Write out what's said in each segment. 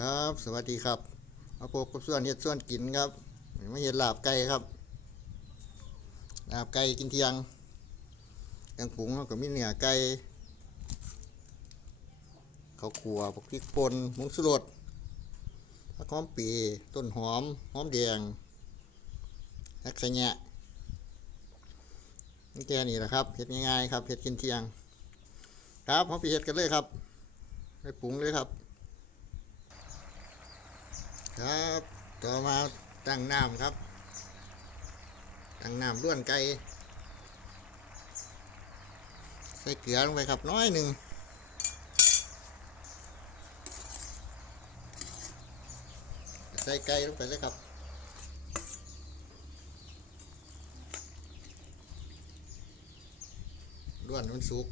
ครับ สวัสดีครับมาพบกับส่วนเห็ดส่วนกินครับมาเห็ดลาบไก่ครับลาบไก่กินเที่ยงเครื่องปรุงเราก็มีเนื้อไก่ข้าวคั่วพวกพริกป่นหมูสรดผักหอมปีต้นหอมหอมแดงฮักสะแงะนี่แค่นี้แหละครับเห็ดง่ายๆครับเห็ดกินเที่ยง ครับพอไปเห็ดกันเลยครับไปปรุงเลยครับ ครับต่อมาตั้งน้ำครับ ตั้งน้ำล้วนไก่ใส่เกลือลงไปครับน้อยหนึ่งใส่ไก่ลงไปเลยครับล้วนให้มันสุก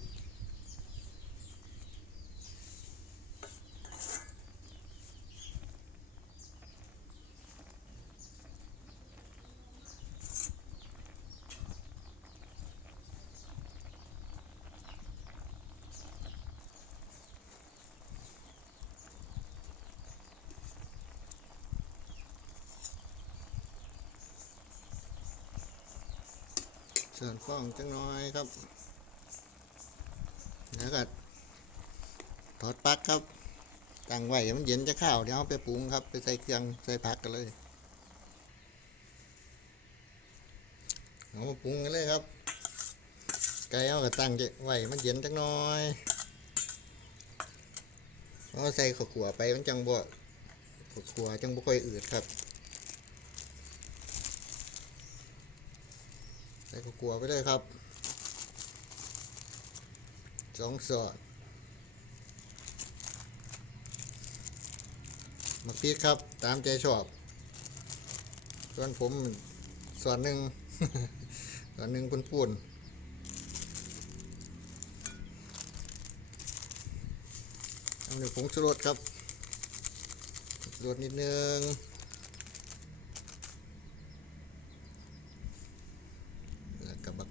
สิร์ฟองจังน้อยครับแล้วก็ถอดปลั๊กครับตั้งไว้ให้มันเย็นจะข้าวเดี๋ยวเอาไปปรุงครับ ไปใส่เครื่องใส่ผักกันเลยเอามาปรุงกันเลยครับ ไก่เอาก็ตั้งไว้มันเย็นจังน้อยเอาใส่ข้าวขัวไปมันจังบ่ข้าวขัวจังบ่ค่อยอืดครับ ใส่กลัวไปเลยครับสองสอดมักพริกครับ ตามใจชอบ ส่วนผมส่วนหนึ่งส่วนหนึ่งปุ่นปุ่นๆเอาหนึ่งผงชูรสครับชูรสนิดนึง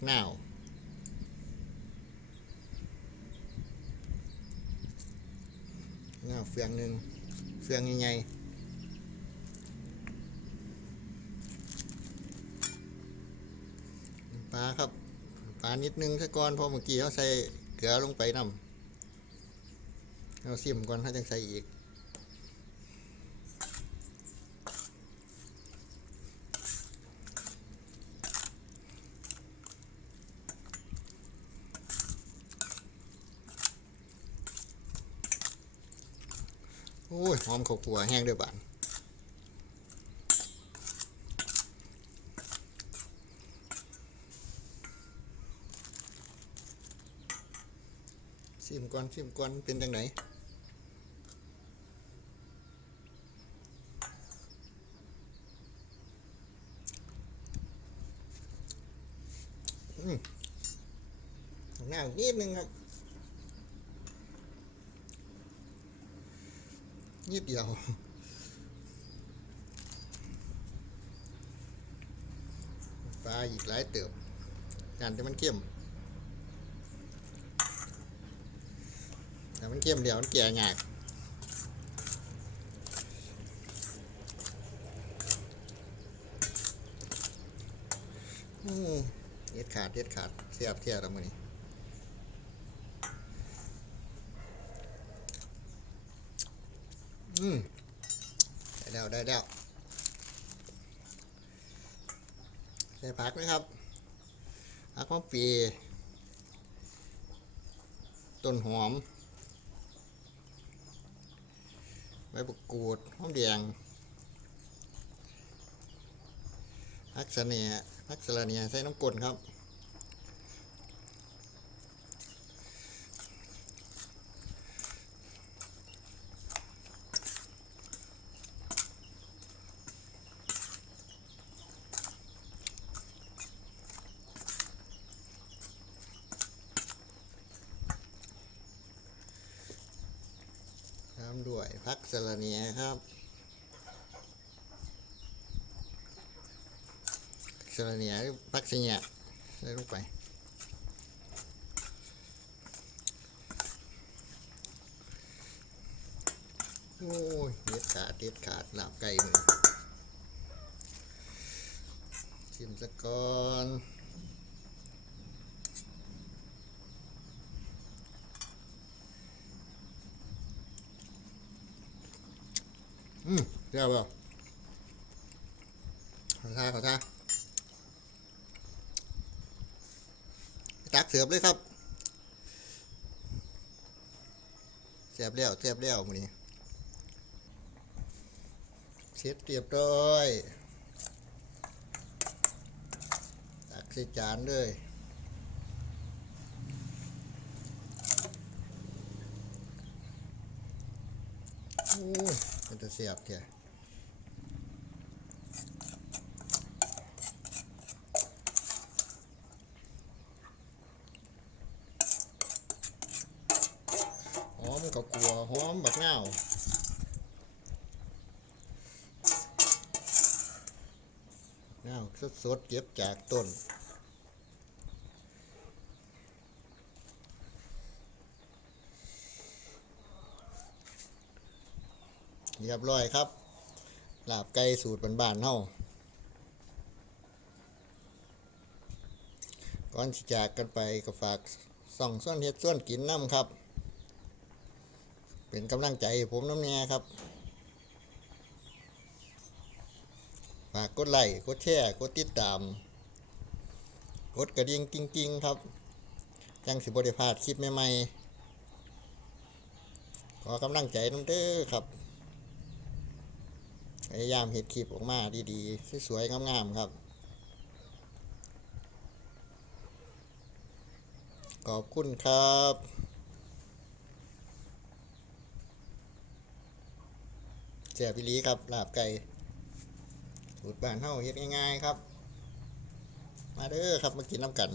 แล้วกับบักนาเฟืองหนึ่งเฟืองใหญ่ๆปลาครับปลานิดนึงซะก่อนพราะเมื่อกี้เขาใส่เกลือลงไปนำเราซิมก่อนถ้าจังใส่อีก ยหอมข้าวคั่วแห้งด้วยบานชิมก่อนชิมก่อนเป็นจังไหนอืมหน้านิดนึงครับ นิดเดียว ปลาอีกหลายเติบการจะมันเข้มแต่มันเข้มเดียวมันแก่ยากเด็ดขาดเด็ดขาดเสียบเทียบแล้วมือนี้ อืมได้แล้วได้แล้วใส่ผักไหมครับผักหอมปีต้นหอมใบบักกูดหอมแดงผักเสนียผักสะระเนียใส่น้ำกลนครับามด้วยพักสะระเนียครับสะระเนียหรือพักเสียใส่ลงไปโอ้ยเด็ดขาดเด็ดขาดลาบไก่มือชิมสักก่อน อืมเรียบร้อยขอท่าขอท่าตักเสือบเลยครับเสียบแล้วเสียบแล้วมือนี้เช็ดเรียบร้อยตักใส่จานเลยโอ้ยมันจะ เสียบแค่หอมกับกัวหอมบักนาวนาวสดๆเก็บจากต้น เรียบร้อยครับลาบไก่สูตรบ้านๆเฮาก่อนจากกันไปก็ฝากส่องส่วนเฮ็ดส่วนกินน้ำครับ เป็นกำลังใจผมน้ำแน่ครับ ฝากกดไลค์กดแชร์กดติดตาม กดกระดิ่งกิ้งๆครับ จังสิบริพลาดคลิปใหม่ๆขอกำลังใจน้ำเด้อครับ พยายามเห็ดคลิปออกมาดีๆ สวยๆ งามๆ ครับ ขอบคุณครับเสียพิลีครับลาบไก่สูตรบ้านเฮาเฮ็ดง่ายๆ ครับ มาเด้อครับมากินน้ำกัน